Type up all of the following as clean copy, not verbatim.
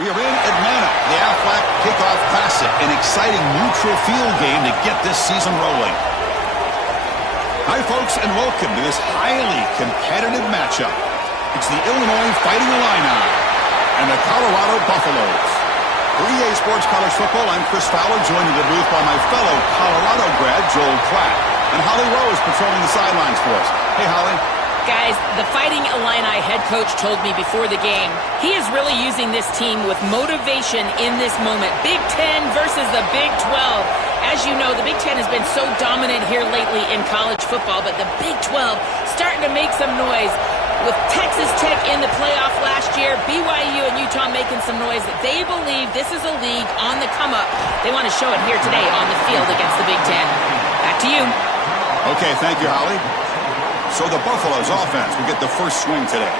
We are in Atlanta, the Aflac Kickoff Classic, an exciting neutral field game to get this season rolling. Hi, folks, and welcome to this highly competitive matchup. It's the Illinois Fighting Illini and the Colorado Buffaloes. For EA Sports College Football, I'm Chris Fowler, joined in the booth by my fellow Colorado grad, Joel Klatt, and Holly Rose patrolling the sidelines for us. Hey, Holly. Guys, the Fighting Illini head coach told me before the game he is really using this team with motivation in this moment. Big Ten versus the Big 12. As you know, the Big Ten has been so dominant here lately in college football, but the Big 12 starting to make some noise. With Texas Tech in the playoff last year, BYU and Utah making some noise. They believe this is a league on the come-up. They want to show it here today on the field against the Big Ten. Back to you. Okay, thank you, Holly. So the Buffaloes offense will get the first swing today.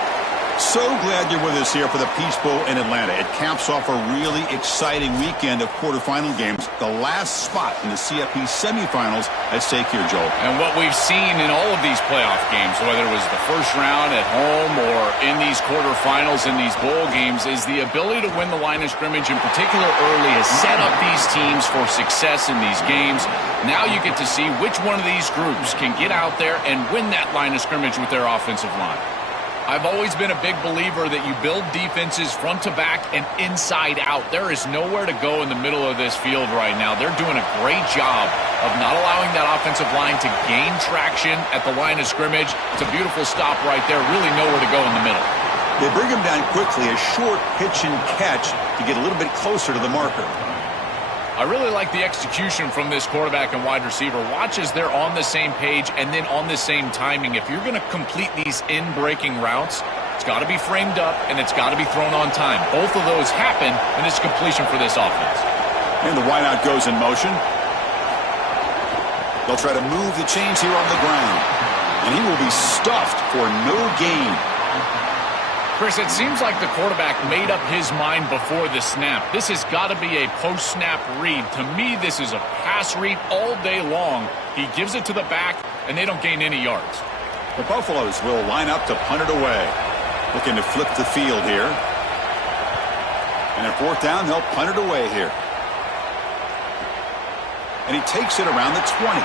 So glad you're with us here for the Peach Bowl in Atlanta. It caps off a really exciting weekend of quarterfinal games. The last spot in the CFP semifinals at stake here, Joel. And what we've seen in all of these playoff games, whether it was the first round at home or in these quarterfinals in these bowl games, is the ability to win the line of scrimmage, in particular early, has set up these teams for success in these games. Now you get to see which one of these groups can get out there and win that line of scrimmage with their offensive line. I've always been a big believer that you build defenses front to back and inside out. There is nowhere to go in the middle of this field right now. They're doing a great job of not allowing that offensive line to gain traction at the line of scrimmage. It's a beautiful stop right there. Really nowhere to go in the middle. They bring him down quickly, a short pitch and catch to get a little bit closer to the marker. I really like the execution from this quarterback and wide receiver. Watch as they're on the same page and then on the same timing. If you're going to complete these in-breaking routes, it's got to be framed up and it's got to be thrown on time. Both of those happen, and it's completion for this offense. And the wideout goes in motion. They'll try to move the chains here on the ground. And he will be stuffed for no gain. Chris, it seems like the quarterback made up his mind before the snap. This has got to be a post-snap read. To me, this is a pass read all day long. He gives it to the back, and they don't gain any yards. The Buffaloes will line up to punt it away. Looking to flip the field here. And at fourth down, they'll punt it away here. And he takes it around the 20.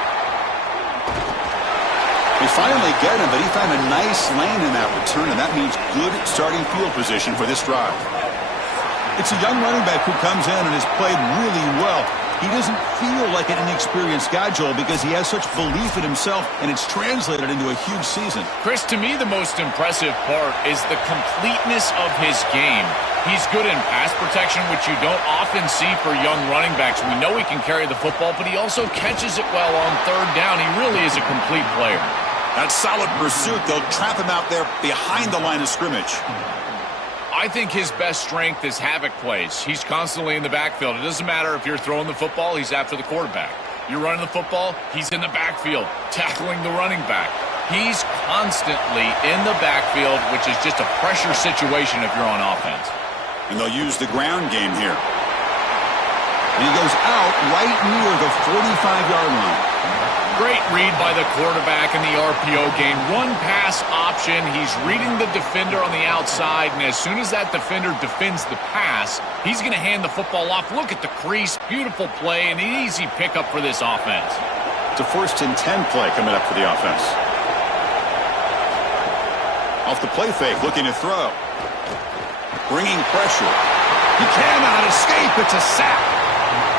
They finally get him, but he found a nice lane in that return, and that means good starting field position for this drive. It's a young running back who comes in and has played really well. He doesn't feel like an inexperienced guy, Joel, because he has such belief in himself, and it's translated into a huge season. Chris, to me, the most impressive part is the completeness of his game. He's good in pass protection, which you don't often see for young running backs. We know he can carry the football, but he also catches it well on third down. He really is a complete player. That solid pursuit, they'll trap him out there behind the line of scrimmage. I think his best strength is havoc plays. He's constantly in the backfield. It doesn't matter if you're throwing the football, he's after the quarterback. You're running the football, he's in the backfield, tackling the running back. He's constantly in the backfield, which is just a pressure situation if you're on offense. And they'll use the ground game here. And he goes out right near the 45-yard line. Great read by the quarterback in the RPO game. One pass option. He's reading the defender on the outside, and as soon as that defender defends the pass, he's going to hand the football off. Look at the crease. Beautiful play and an easy pickup for this offense. It's a 1st and 10 play coming up for the offense. Off the play fake, looking to throw. Bringing pressure. He cannot escape. It's a sack.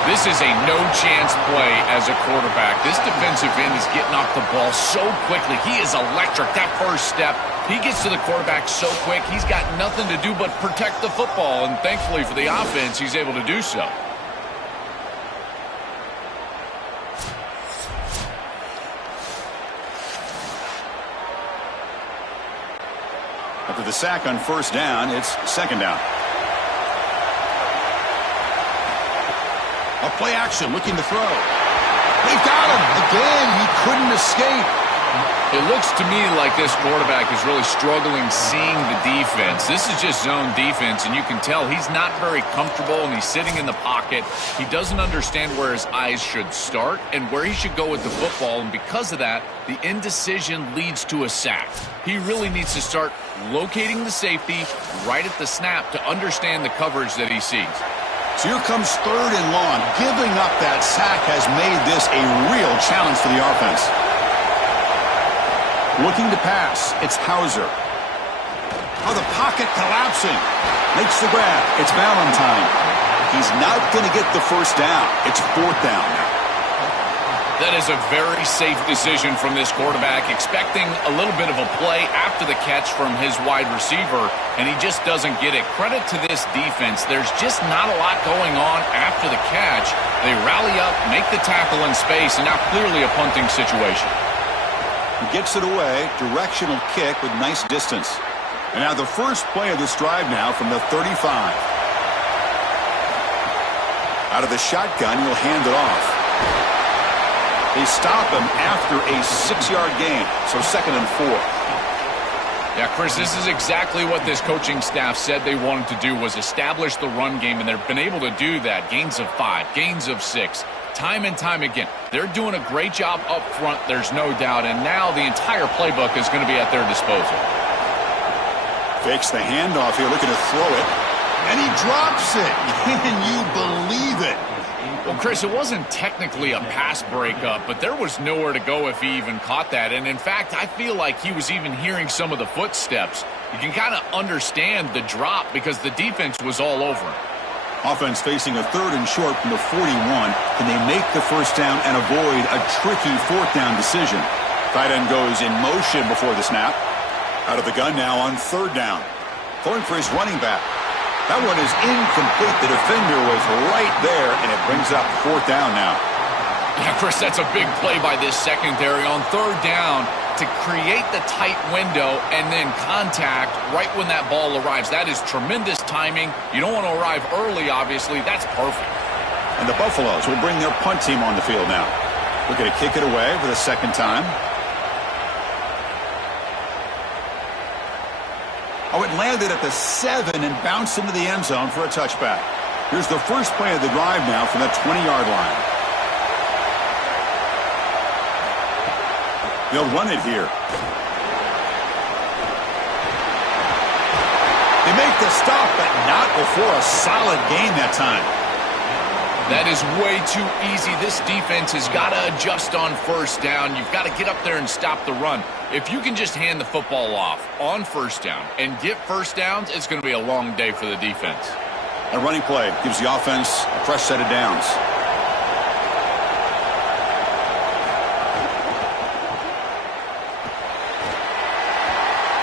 This is a no-chance play as a quarterback. This defensive end is getting off the ball so quickly. He is electric. That first step, he gets to the quarterback so quick, he's got nothing to do but protect the football, and thankfully for the offense, he's able to do so. After the sack on first down, it's second down. A play action, looking to throw. They've got him. Again, he couldn't escape. It looks to me like this quarterback is really struggling seeing the defense. This is just zone defense, and you can tell he's not very comfortable, and he's sitting in the pocket. He doesn't understand where his eyes should start and where he should go with the football, and because of that, the indecision leads to a sack. He really needs to start locating the safety right at the snap to understand the coverage that he sees. So here comes 3rd and long. Giving up that sack has made this a real challenge for the offense. Looking to pass, it's Hauser. Oh, the pocket collapsing. Makes the grab. It's Valentine. He's not going to get the first down. It's 4th down now. That is a very safe decision from this quarterback, expecting a little bit of a play after the catch from his wide receiver, and he just doesn't get it. Credit to this defense. There's just not a lot going on after the catch. They rally up, make the tackle in space, and now clearly a punting situation. He gets it away. Directional kick with nice distance. And now the first play of this drive now from the 35. Out of the shotgun, he'll hand it off. They stop him after a 6-yard gain, so 2nd and 4. Yeah, Chris, this is exactly what this coaching staff said they wanted to do, was establish the run game, and they've been able to do that. Gains of 5, gains of 6, time and time again. They're doing a great job up front, there's no doubt, and now the entire playbook is going to be at their disposal. Fakes the handoff here, looking to throw it, and he drops it. Can you believe it? Well, Chris, it wasn't technically a pass breakup, but there was nowhere to go if he even caught that. And, in fact, I feel like he was even hearing some of the footsteps. You can kind of understand the drop because the defense was all over him. Offense facing a 3rd and short from the 41. Can they make the first down and avoid a tricky 4th down decision? Tight end goes in motion before the snap. Out of the gun now on 3rd down. Throwing for his running back. That one is incomplete. The defender was right there, and it brings up 4th down now. Yeah, Chris, that's a big play by this secondary on 3rd down to create the tight window and then contact right when that ball arrives. That is tremendous timing. You don't want to arrive early, obviously. That's perfect. And the Buffaloes will bring their punt team on the field now. Looking to kick it away for the 2nd time. Oh, it landed at the 7 and bounced into the end zone for a touchback. Here's the first play of the drive now from the 20-yard line. They'll run it here. They make the stop, but not before a solid gain that time. That is way too easy. This defense has got to adjust on 1st down. You've got to get up there and stop the run. If you can just hand the football off on 1st down and get 1st downs, it's going to be a long day for the defense. A running play gives the offense a fresh set of downs.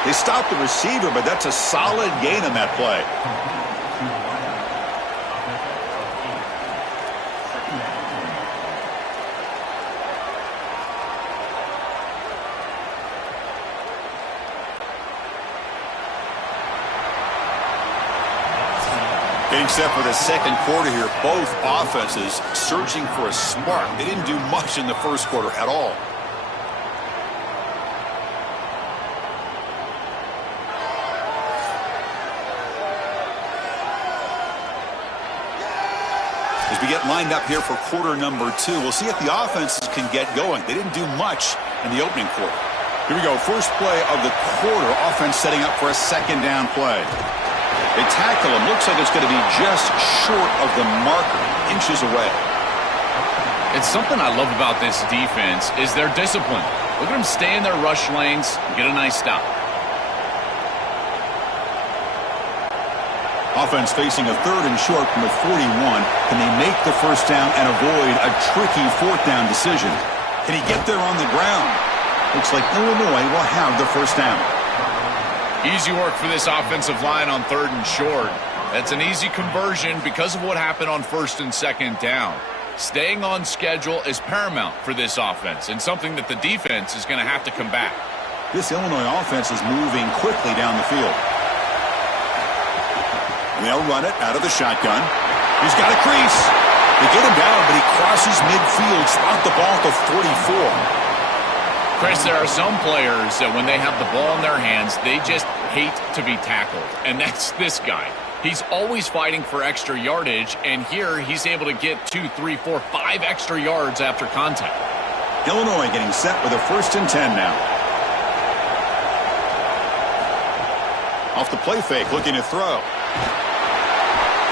They stop the receiver, but that's a solid gain on that play. Getting set for the 2nd quarter here. Both offenses searching for a spark. They didn't do much in the 1st quarter at all. As we get lined up here for quarter number 2, we'll see if the offenses can get going. They didn't do much in the opening quarter. Here we go. First play of the quarter. Offense setting up for a 2nd down play. They tackle him. Looks like it's going to be just short of the marker, inches away. It's something I love about this defense is their discipline. Look at them stay in their rush lanes and get a nice stop. Offense facing a 3rd and short from the 41. Can they make the first down and avoid a tricky 4th down decision? Can he get there on the ground? Looks like Illinois will have the first down. Easy work for this offensive line on 3rd and short. That's an easy conversion because of what happened on 1st and 2nd down. Staying on schedule is paramount for this offense and something that the defense is going to have to combat. This Illinois offense is moving quickly down the field. And they'll run it out of the shotgun. He's got a crease. They get him down, but he crosses midfield, spot the ball to 44. Chris, there are some players that when they have the ball in their hands, they just hate to be tackled. And that's this guy. He's always fighting for extra yardage, and here he's able to get 2, 3, 4, 5 extra yards after contact. Illinois getting set with a 1st and 10 now. Off the play fake, looking to throw.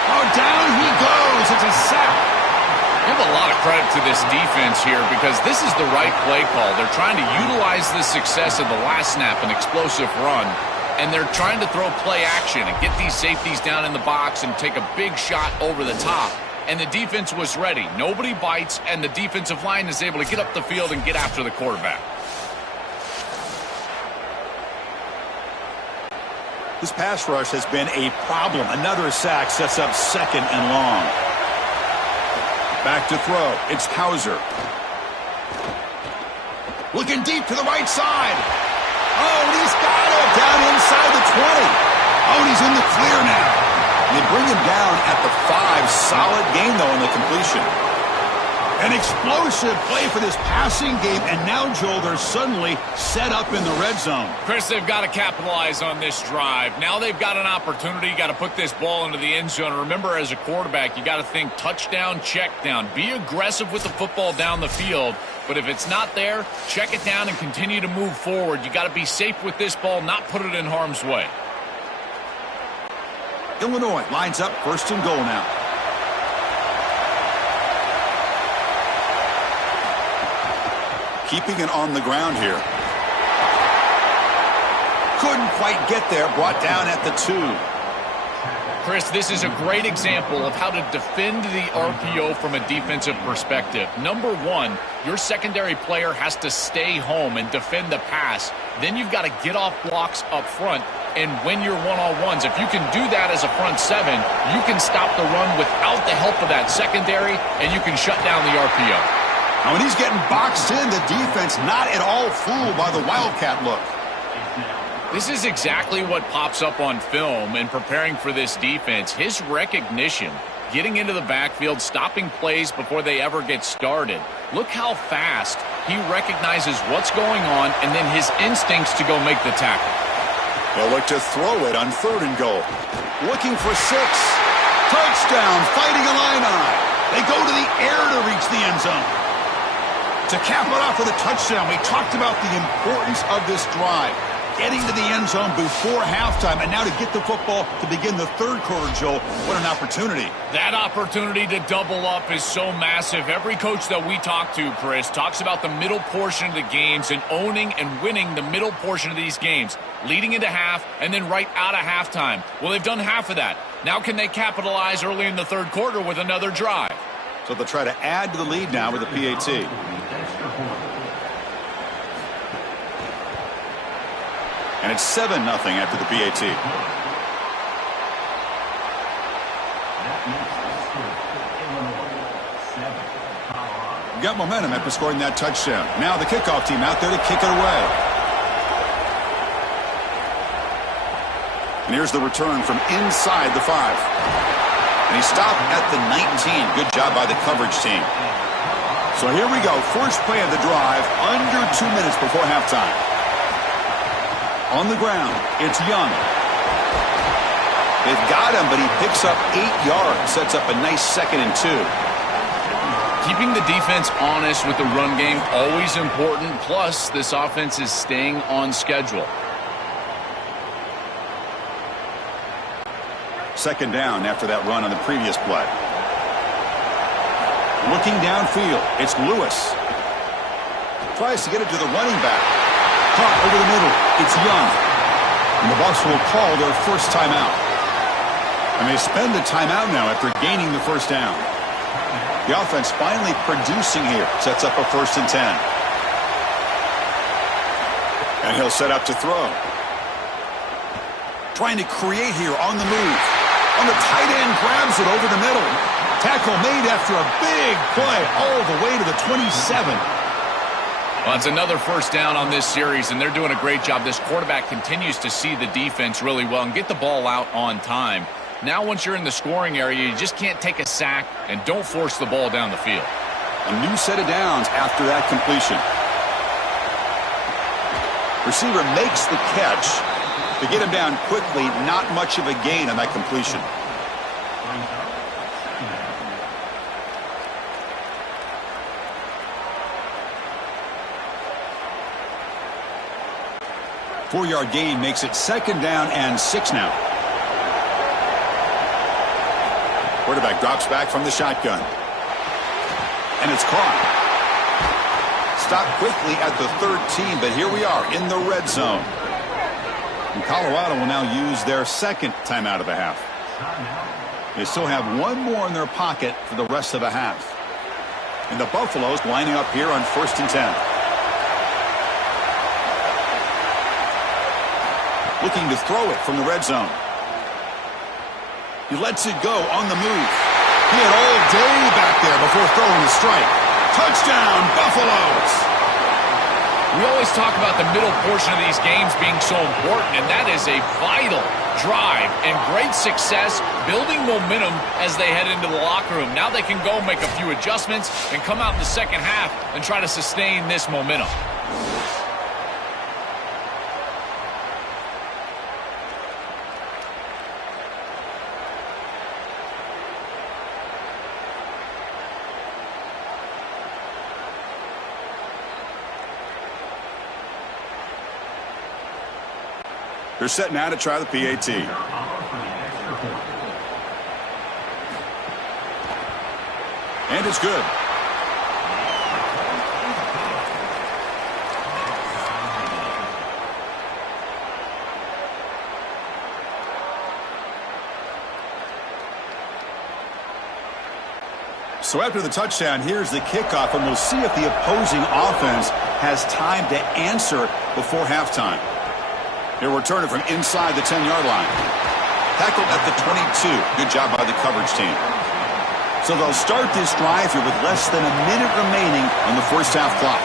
Oh, down he goes. It's a sack. I give a lot of credit to this defense here because this is the right play call. They're trying to utilize the success of the last snap, an explosive run, and they're trying to throw play action and get these safeties down in the box and take a big shot over the top. And the defense was ready. Nobody bites, and the defensive line is able to get up the field and get after the quarterback. This pass rush has been a problem. Another sack sets up 2nd and long. Back to throw. It's Hauser. Looking deep to the right side. Oh, and he's got it down inside the 20. Oh, and he's in the clear now. And they bring him down at the 5. Solid game, though, in the completion. An explosive play for this passing game, and now, Joel, they're suddenly set up in the red zone. Chris, they've got to capitalize on this drive. Now they've got an opportunity. You got to put this ball into the end zone. Remember, as a quarterback, you got to think touchdown, check down. Be aggressive with the football down the field. But if it's not there, check it down and continue to move forward. You got to be safe with this ball, not put it in harm's way. Illinois lines up 1st and goal now. Keeping it on the ground here. Couldn't quite get there. Brought down at the 2. Chris, this is a great example of how to defend the RPO from a defensive perspective. Number 1, your secondary player has to stay home and defend the pass. Then you've got to get off blocks up front and win your one-on-ones. If you can do that as a front 7, you can stop the run without the help of that secondary, and you can shut down the RPO. Now, when he's getting boxed in, the defense not at all fooled by the Wildcat look. This is exactly what pops up on film in preparing for this defense. His recognition, getting into the backfield, stopping plays before they ever get started. Look how fast he recognizes what's going on and then his instincts to go make the tackle. They'll look to throw it on 3rd and goal. Looking for 6. Touchdown, Fighting Illini. They go to the air to reach the end zone. To cap it off with a touchdown, we talked about the importance of this drive. Getting to the end zone before halftime, and now to get the football to begin the 3rd quarter, Joel. What an opportunity. That opportunity to double up is so massive. Every coach that we talk to, Chris, talks about the middle portion of the games and owning and winning the middle portion of these games, leading into half and then right out of halftime. Well, they've done half of that. Now can they capitalize early in the 3rd quarter with another drive? So they'll try to add to the lead now with a PAT. And it's 7-0 after the PAT. Got momentum after scoring that touchdown. Now the kickoff team out there to kick it away. And here's the return from inside the 5. And he stopped at the 19. Good job by the coverage team. So here we go. First play of the drive, under 2 minutes before halftime. On the ground, it's Young. They've got him, but he picks up 8 yards. Sets up a nice 2nd and 2. Keeping the defense honest with the run game, always important. Plus, this offense is staying on schedule. 2nd down after that run on the previous play. Looking downfield, it's Lewis. Tries to get it to the running back. Caught over the middle, it's Young. And the Bucs will call their first timeout. And they spend the timeout now after gaining the 1st down. The offense finally producing here. Sets up a 1st and 10. And he'll set up to throw. Trying to create here on the move. On the tight end, grabs it over the middle. Tackle made after a big play all the way to the 27. Well, it's another 1st down on this series, and they're doing a great job. This quarterback continues to see the defense really well and get the ball out on time. Now, once you're in the scoring area, you just can't take a sack and don't force the ball down the field. A new set of downs after that completion. Receiver makes the catch. To get him down quickly, not much of a gain on that completion. Four-yard gain makes it 2nd down and 6 now. Quarterback drops back from the shotgun. And it's caught. Stopped quickly at the 13, but here we are in the red zone. And Colorado will now use their 2nd timeout of the half. They still have one more in their pocket for the rest of the half. And the Buffaloes lining up here on 1st and 10. Looking to throw it from the red zone. He lets it go on the move. He had all day back there before throwing the strike. Touchdown, Buffaloes! We always talk about the middle portion of these games being so important, and that is a vital drive and great success building momentum as they head into the locker room. Now they can go make a few adjustments and come out in the second half and try to sustain this momentum. They're set now to try the PAT. And it's good. So after the touchdown, here's the kickoff, and we'll see if the opposing offense has time to answer before halftime. He'll return it from inside the 10-yard line. Tackled at the 22. Good job by the coverage team. So they'll start this drive here with less than a minute remaining on the first half clock.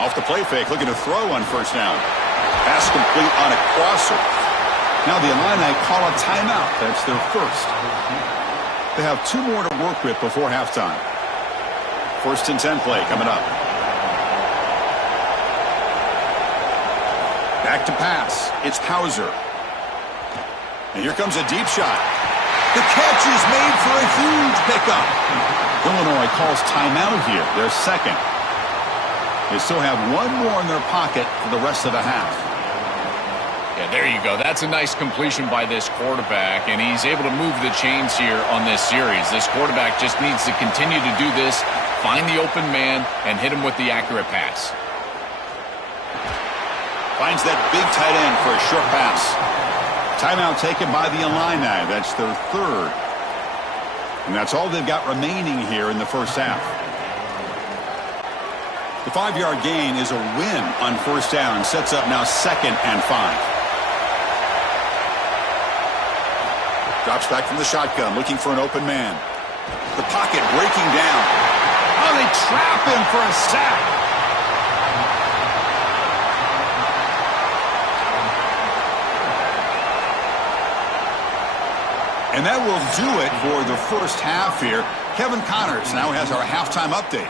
Off the play fake, looking to throw on 1st down. Pass complete on a crosser. Now the Illini call a timeout. That's their first. They have 2 more to work with before halftime. 1st and 10 play coming up. Back to pass. It's Hauser. And here comes a deep shot. The catch is made for a huge pickup. Illinois calls timeout here. Their 2nd. They still have 1 more in their pocket for the rest of the half. Yeah, there you go. That's a nice completion by this quarterback, and he's able to move the chains here on this series. This quarterback just needs to continue to do this, find the open man, and hit him with the accurate pass. Finds that big tight end for a short pass. Timeout taken by the Illini. That's their 3rd. And that's all they've got remaining here in the first half. The 5-yard gain is a win on 1st down. Sets up now 2nd and 5. Drops back from the shotgun, looking for an open man. The pocket breaking down. Oh, they trap him for a sack. And that will do it for the first half here. Kevin Connors now has our halftime update.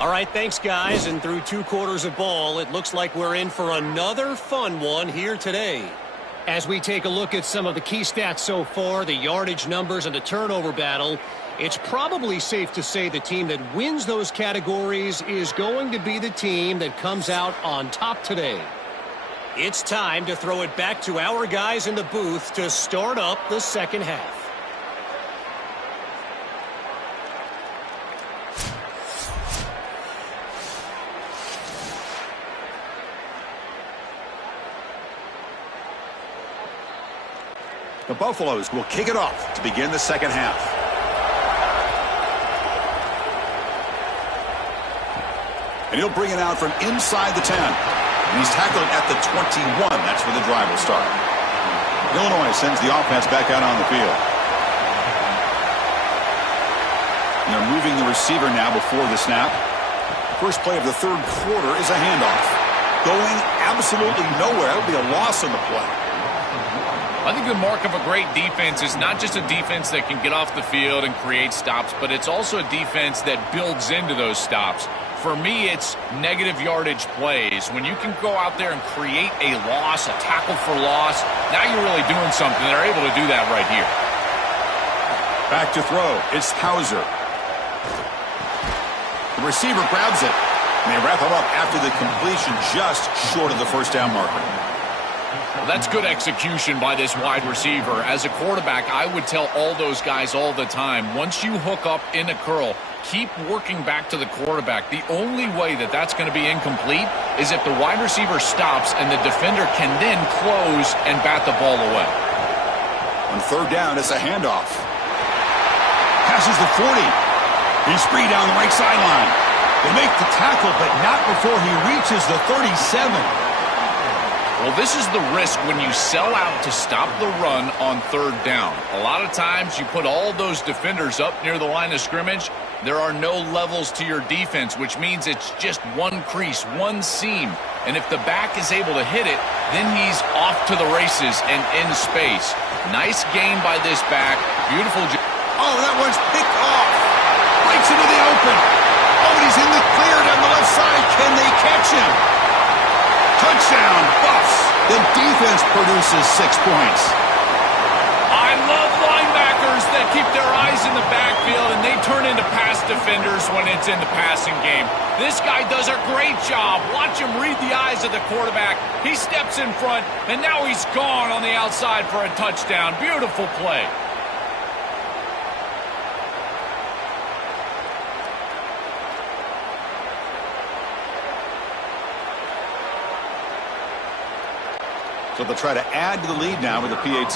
All right, thanks, guys. And through 2 quarters of ball, it looks like we're in for another fun one here today. As we take a look at some of the key stats so far, the yardage numbers and the turnover battle, it's probably safe to say the team that wins those categories is going to be the team that comes out on top today. It's time to throw it back to our guys in the booth to start up the second half. The Buffaloes will kick it off to begin the second half. And he'll bring it out from inside the 10. And he's tackled at the 21. That's where the drive will start. Illinois sends the offense back out on the field. And they're moving the receiver now before the snap. First play of the third quarter is a handoff. Going absolutely nowhere. It'll be a loss on the play. I think the mark of a great defense is not just a defense that can get off the field and create stops, but it's also a defense that builds into those stops. For me, it's negative yardage plays. When you can go out there and create a loss, a tackle for loss, now you're really doing something. They're able to do that right here. Back to throw. It's Hauser. The receiver grabs it, and they wrap him up after the completion just short of the first down marker. Well, that's good execution by this wide receiver. As a quarterback, I would tell all those guys all the time, once you hook up in a curl, keep working back to the quarterback. The only way that that's going to be incomplete is if the wide receiver stops and the defender can then close and bat the ball away. On third down, it's a handoff. Passes the 40. He's free down the right sideline. They make the tackle, but not before he reaches the 37. Well, this is the risk when you sell out to stop the run on third down. A lot of times you put all those defenders up near the line of scrimmage. There are no levels to your defense, which means it's just one crease, one seam. And if the back is able to hit it, then he's off to the races and in space. Nice gain by this back. Beautiful. Oh, that one's picked off. Breaks into the open. Oh, and he's in the clear down the left side. Can they catch him? Touchdown, Buffs. The defense produces 6 points. I love linebackers that keep their eyes in the backfield and they turn into pass defenders when it's in the passing game. This guy does a great job. Watch him read the eyes of the quarterback. He steps in front, and now he's gone on the outside for a touchdown. Beautiful play. So they'll try to add to the lead now with a PAT.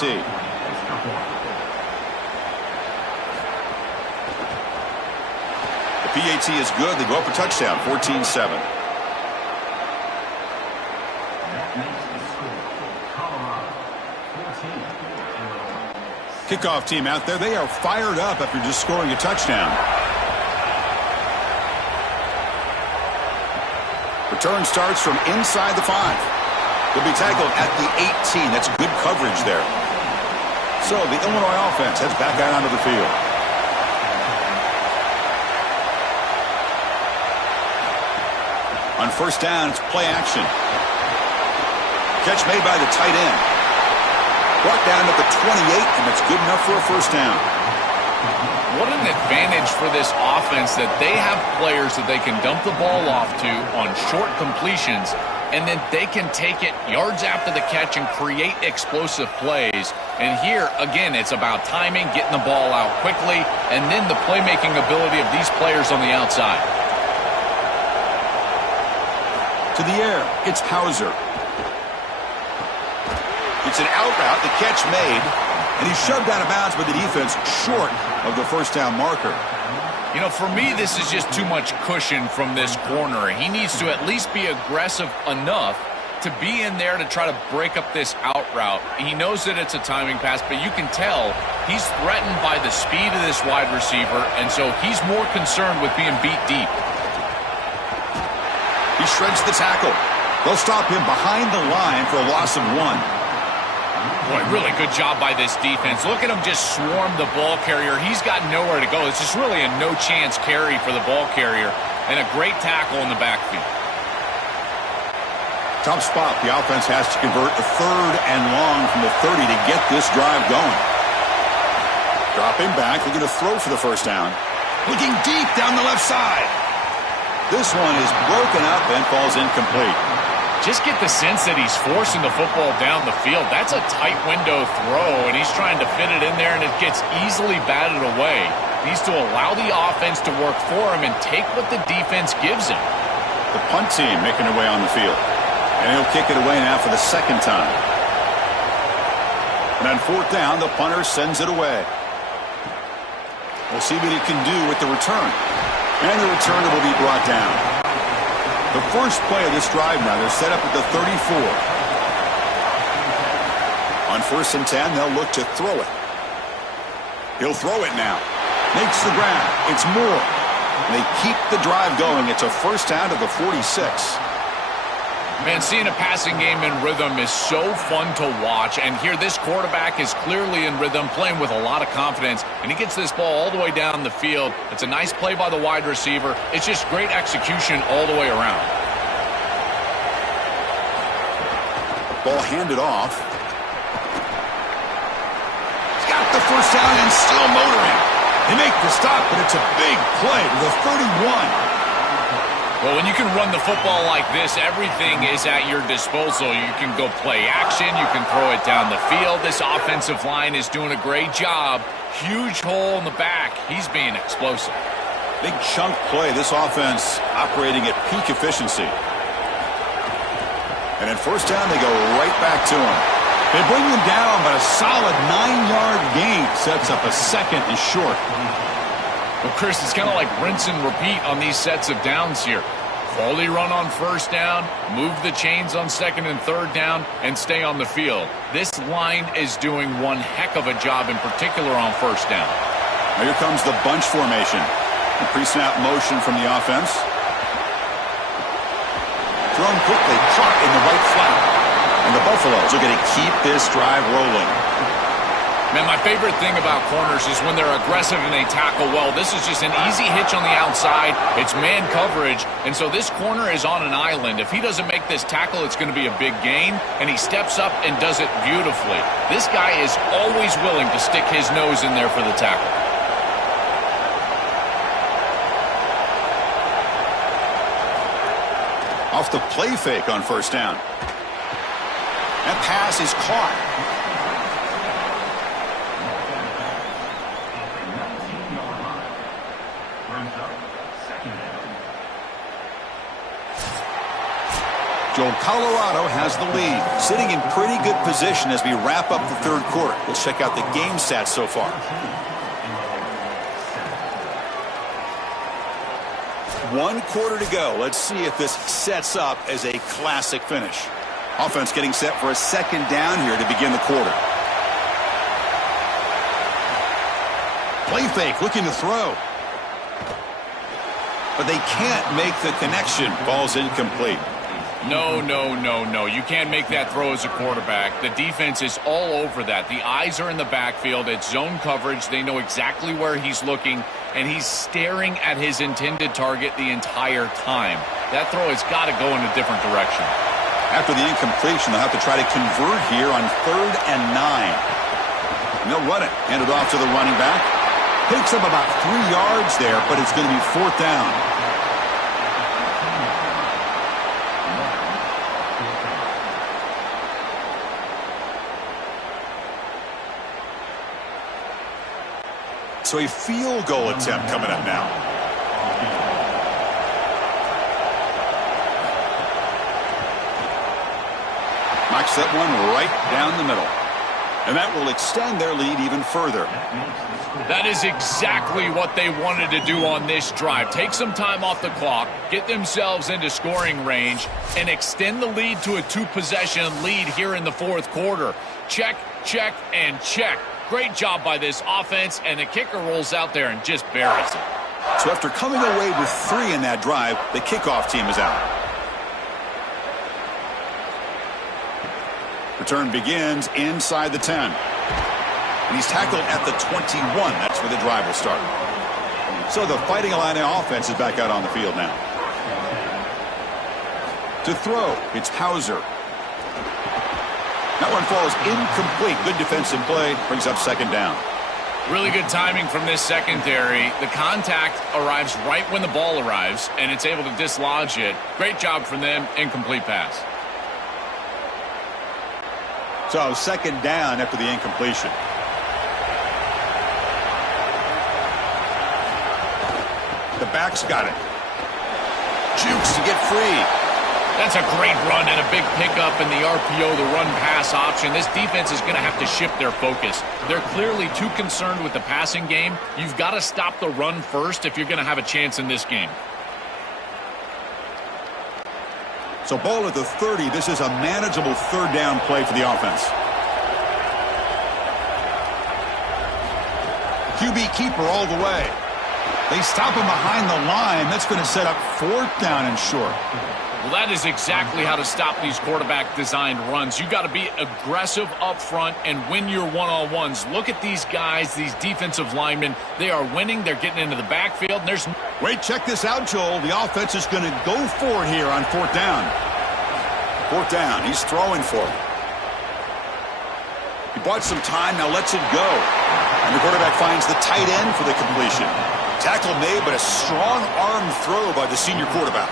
The PAT is good. They go up a touchdown, 14-7. Kickoff team out there. They are fired up after just scoring a touchdown. Return starts from inside the 5. Will be tackled at the 18. That's good coverage there. So the Illinois offense heads back out onto the field. On first down, it's play action. Catch made by the tight end. Brought down at the 28, and that's good enough for a first down. What an advantage for this offense that they have players that they can dump the ball off to on short completions, and then they can take it yards after the catch and create explosive plays. And here, again, it's about timing, getting the ball out quickly, and then the playmaking ability of these players on the outside. To the air, it's Hauser. It's an out route, the catch made, and he's shoved out of bounds by the defense short of the first down marker. You know, for me, this is just too much cushion from this corner. He needs to at least be aggressive enough to be in there to try to break up this out route. He knows that it's a timing pass, but you can tell he's threatened by the speed of this wide receiver, and so he's more concerned with being beat deep. He shreds the tackle. They'll stop him behind the line for a loss of 1. Boy, really good job by this defense. Look at him just swarm the ball carrier. He's got nowhere to go. It's just really a no-chance carry for the ball carrier, and a great tackle in the backfield. Tough spot. The offense has to convert a third and long from the 30 to get this drive going. Dropping back, looking to throw for the first down. Looking deep down the left side. This one is broken up and falls incomplete. Just get the sense that he's forcing the football down the field. That's a tight window throw, and he's trying to fit it in there, and it gets easily batted away. He needs to allow the offense to work for him and take what the defense gives him. The punt team making their way on the field. And he'll kick it away now for the second time. And on fourth down, the punter sends it away. We'll see what he can do with the return. And the returner will be brought down. The first play of this drive now, they're set up at the 34. On first and 10, they'll look to throw it. He'll throw it now. Makes the grab. It's Moore. They keep the drive going. It's a first down to the 46. Man, seeing a passing game in rhythm is so fun to watch. And here, this quarterback is clearly in rhythm, playing with a lot of confidence. And he gets this ball all the way down the field. It's a nice play by the wide receiver. It's just great execution all the way around. Ball handed off. He's got the first down and still motoring. They make the stop, but it's a big play to the 31. Well, when you can run the football like this, everything is at your disposal. You can go play action. You can throw it down the field. This offensive line is doing a great job. Huge hole in the back. He's being explosive. Big chunk play. This offense operating at peak efficiency. And at first down, they go right back to him. They bring him down, but a solid 9-yard gain sets up a second and short. Well, Chris, it's kind of like rinse and repeat on these sets of downs here. Quality run on first down, move the chains on second and third down, and stay on the field. This line is doing one heck of a job, in particular on first down. Now here comes the bunch formation. The pre-snap motion from the offense. Thrown quickly, caught in the right flat. And the Buffaloes are going to keep this drive rolling. Man, my favorite thing about corners is when they're aggressive and they tackle well. This is just an easy hitch on the outside. It's man coverage, and so this corner is on an island. If he doesn't make this tackle, it's going to be a big gain, and he steps up and does it beautifully. This guy is always willing to stick his nose in there for the tackle. Off the play fake on first down. That pass is caught. Joe, Colorado has the lead, sitting in pretty good position as we wrap up the third quarter. Let's check out the game stats so far. One quarter to go. Let's see if this sets up as a classic finish. Offense getting set for a second down here to begin the quarter. Play fake, looking to throw. But they can't make the connection. Ball's incomplete. No. You can't make that throw as a quarterback. The defense is all over that. The eyes are in the backfield. It's zone coverage. They know exactly where he's looking, and he's staring at his intended target the entire time. That throw has got to go in a different direction. After the incompletion, they'll have to try to convert here on 3rd and 9. And they'll run it. Hand it off to the running back. Picks up about 3 yards there, but it's going to be 4th down. So a field goal attempt coming up now. Knocks that one right down the middle. And that will extend their lead even further. That is exactly what they wanted to do on this drive. Take some time off the clock, get themselves into scoring range, and extend the lead to a 2-possession lead here in the fourth quarter. Check, check, and check. Great job by this offense, and the kicker rolls out there and just buries it. So after coming away with 3 in that drive, the kickoff team is out. Return begins inside the 10. And he's tackled at the 21. That's where the drive will start. So the Fighting Illini offense is back out on the field now. To throw, it's Hauser. That one falls incomplete. Good defensive play. Brings up second down. Really good timing from this secondary. The contact arrives right when the ball arrives, and it's able to dislodge it. Great job from them. Incomplete pass. So second down after the incompletion. The back's got it. Jukes to get free. That's a great run and a big pickup in the RPO, the run-pass option. This defense is going to have to shift their focus. They're clearly too concerned with the passing game. You've got to stop the run first if you're going to have a chance in this game. So ball at the 30. This is a manageable third down play for the offense. QB keeper all the way. They stop him behind the line. That's going to set up 4th down and short. Well, that is exactly how to stop these quarterback-designed runs. You got to be aggressive up front and win your one-on-ones. Look at these guys, these defensive linemen. They are winning. They're getting into the backfield. And there's wait, check this out, Joel. The offense is going to go for it here on 4th down. 4th down. He's throwing for it. He bought some time, now lets it go. And the quarterback finds the tight end for the completion. Tackle made, but a strong arm throw by the senior quarterback.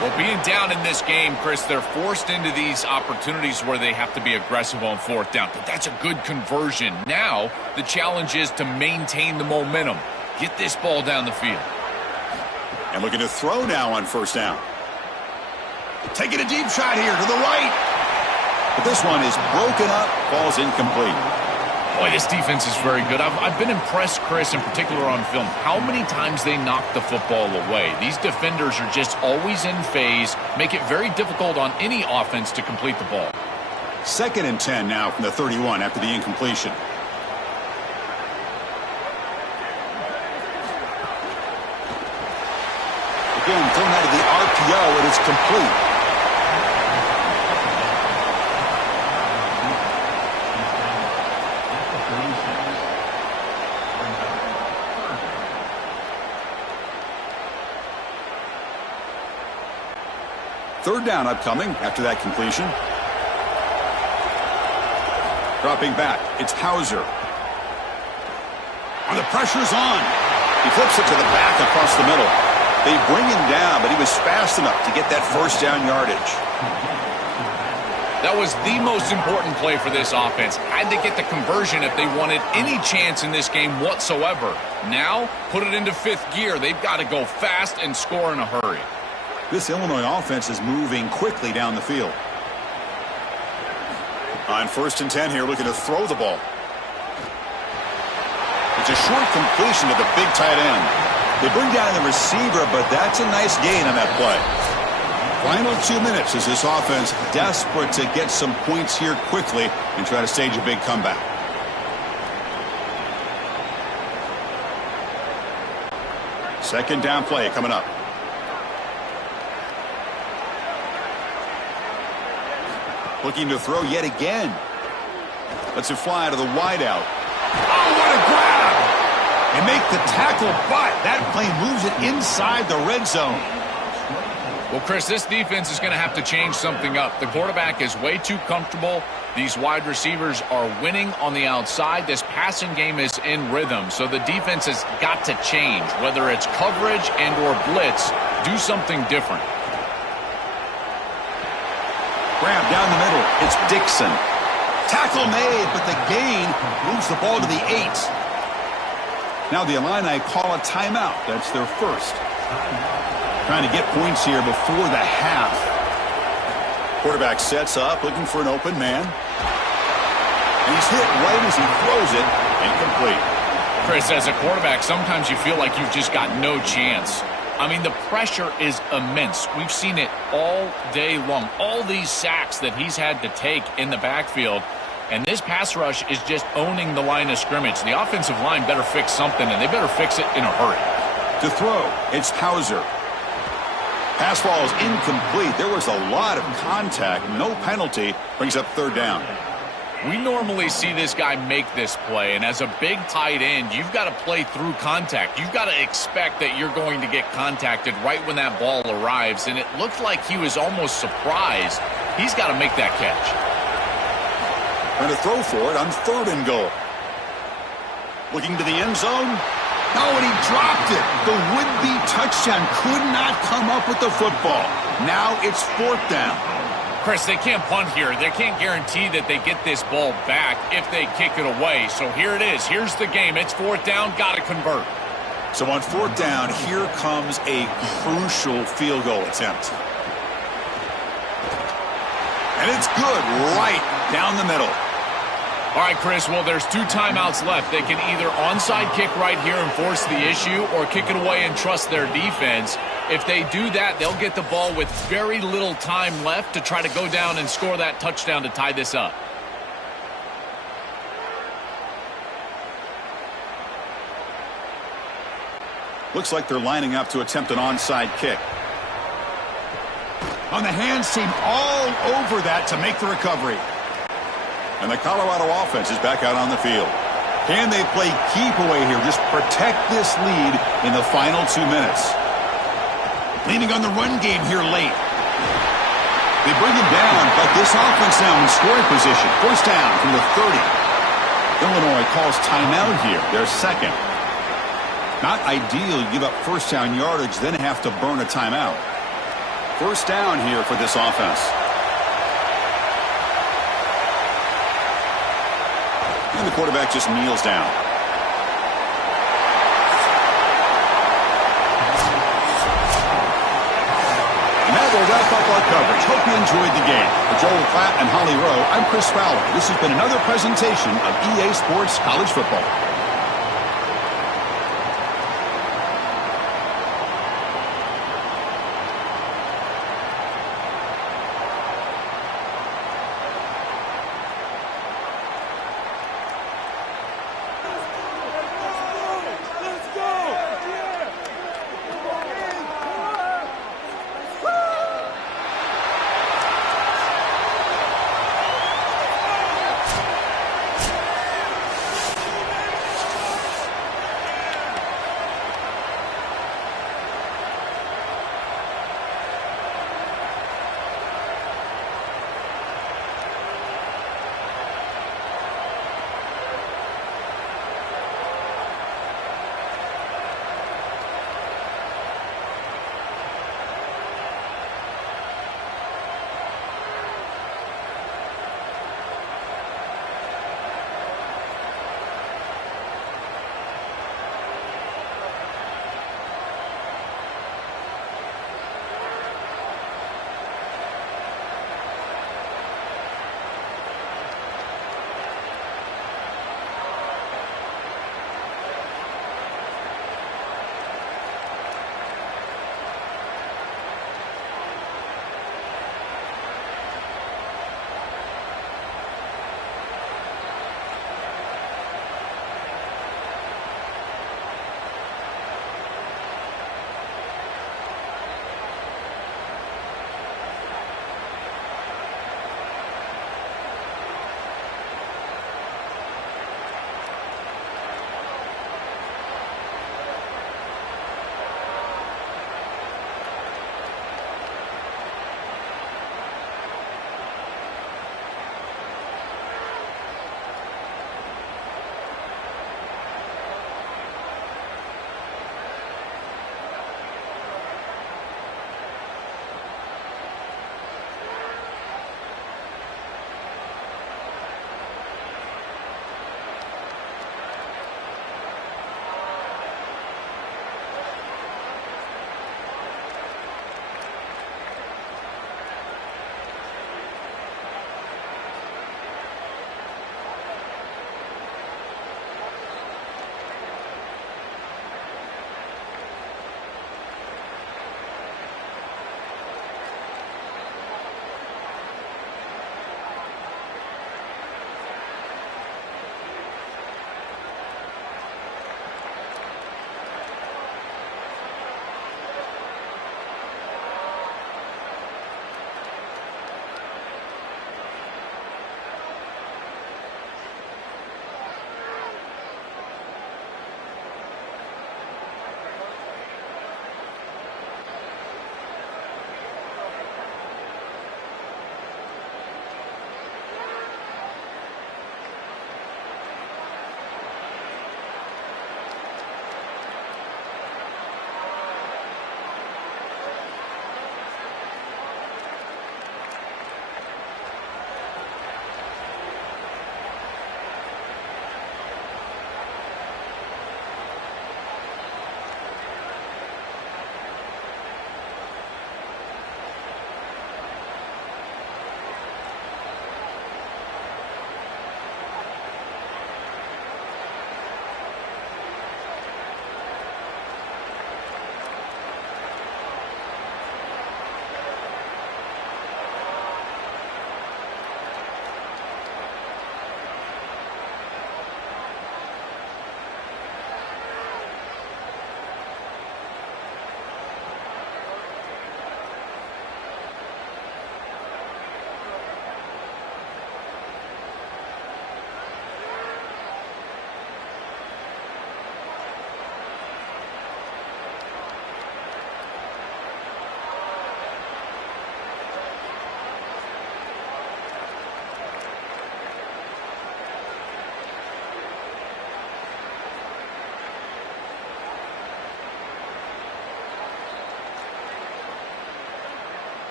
Well, being down in this game, Chris, they're forced into these opportunities where they have to be aggressive on 4th down. But that's a good conversion. Now, the challenge is to maintain the momentum. Get this ball down the field. And looking to throw now on 1st down. Taking a deep shot here to the right. But this one is broken up, falls incomplete. Boy, this defense is very good. I've been impressed, Chris, in particular on film, how many times they knock the football away. These defenders are just always in phase, make it very difficult on any offense to complete the ball. 2nd and 10 now from the 31 after the incompletion. Again, thrown out of the RPO, it is complete. Third down upcoming after that completion. Dropping back, it's Hauser. And the pressure's on. He flips it to the back across the middle. They bring him down, but he was fast enough to get that 1st down yardage. That was the most important play for this offense. Had to get the conversion if they wanted any chance in this game whatsoever. Now, put it into 5th gear. They've got to go fast and score in a hurry. This Illinois offense is moving quickly down the field. On 1st and 10 here, looking to throw the ball. It's a short completion to the big tight end. They bring down the receiver, but that's a nice gain on that play. Final 2 minutes as this offense desperate to get some points here quickly and try to stage a big comeback. Second down play coming up. Looking to throw yet again. Lets it fly to the wideout. Oh, what a grab! And make the tackle, but that play moves it inside the red zone. Well, Chris, this defense is going to have to change something up. The quarterback is way too comfortable. These wide receivers are winning on the outside. This passing game is in rhythm, so the defense has got to change. Whether it's coverage and or blitz, do something different. Grab down the middle. It's Dixon. Tackle made, but the gain moves the ball to the 8. Now the Illini call a timeout. That's their first. Trying to get points here before the half. Quarterback sets up, looking for an open man. And he's hit right as he throws it. Incomplete. Chris, as a quarterback, sometimes you feel like you've just got no chance. I mean, the pressure is immense. We've seen it all day long. All these sacks that he's had to take in the backfield. And this pass rush is just owning the line of scrimmage. The offensive line better fix something, and they better fix it in a hurry. To throw, it's Hauser. Pass ball is incomplete. There was a lot of contact. No penalty. Brings up 3rd down. We normally see this guy make this play, and as a big tight end, you've got to play through contact. You've got to expect that you're going to get contacted right when that ball arrives, and it looked like he was almost surprised. He's got to make that catch. Trying to throw for it on 3rd and goal. Looking to the end zone. No, and he dropped it. The would-be touchdown could not come up with the football. Now it's 4th down. Chris, they can't punt here. They can't guarantee that they get this ball back if they kick it away. So here it is. Here's the game. It's 4th down. Got to convert. So on 4th down, here comes a crucial field goal attempt. And it's good right down the middle. All right, Chris, well, there's 2 timeouts left. They can either onside kick right here and force the issue or kick it away and trust their defense. If they do that, they'll get the ball with very little time left to try to go down and score that touchdown to tie this up. Looks like they're lining up to attempt an onside kick. On the hands team all over that to make the recovery. And the Colorado offense is back out on the field. Can they play keep away here? Just protect this lead in the final 2 minutes. Leaning on the run game here late. They bring him down, but this offense now in scoring position. First down from the 30. Illinois calls timeout here, their second. Not ideal. You give up first down yardage, then have to burn a timeout. First down here for this offense. And the quarterback just kneels down. And that will wrap up our coverage. Hope you enjoyed the game. For Joel Klatt and Holly Rowe, I'm Chris Fowler. This has been another presentation of EA Sports College Football.